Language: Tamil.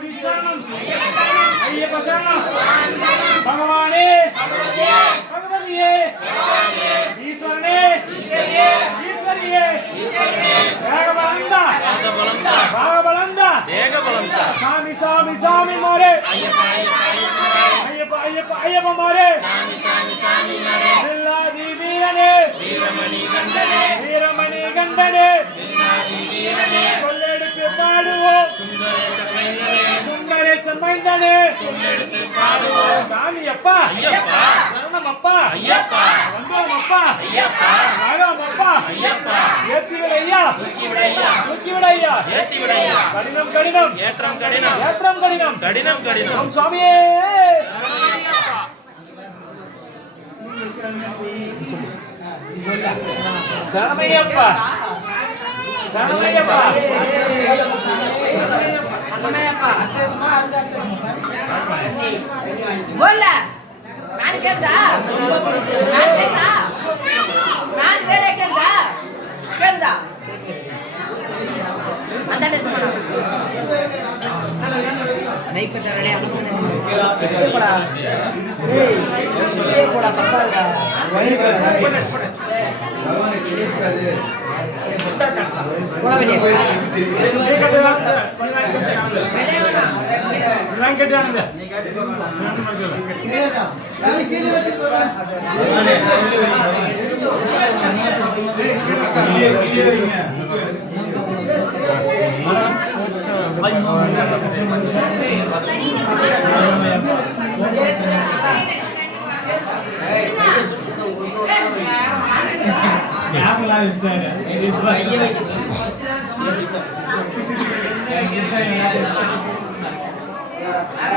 சுவாமி சரணம் ஐயப்ப சரணம் பகவானே பகவதியே ஈஸ்வரனே ஈஸ்வரியே ராகவலந்தா ராகவலந்தா தேகபலந்தா சாமி சாமி சாமி மாரே ஐயப்ப ஐயப்ப ஐயப்ப சாமி சாமி சாமி வீரனே வீரமணி கண்டனே வீரமணி கண்டனே வீரனே பாடுவோம். சுந்தரேச சுந்தரேசன் மைந்தனே சொல்லெடுத்து பாடுவோம் சாமி அப்பா ஐயப்பா. சரணம் அப்பா ஐயப்பா. வந்தோம் அப்பா ஐயப்பா. நாகம் அப்பா ஐயப்பா. ஏற்றி விட ஐயா தூக்கி விடையா தூக்கி விட ஐயா ஏத்தி விடையா கடினம் கடினம். ஏற்றம் கடினம். ஏற்றம் கடினம். கடினம் கடினம். ஓம் சுவாமியே. சரணமையப்பா. சரணமையப்பா. போல நான் கேட்டா? நான் கேட்டா? நான் வேட கேட்டா? கேட்டா. அந்த டெஸ்ட் பண்ணா மைக் ரெடி போடா. ஏய் போடா பத்தாதுடா. போடா வெளியே நான் கேட்டானுங்க ஓம் சுவாமியே ஓம்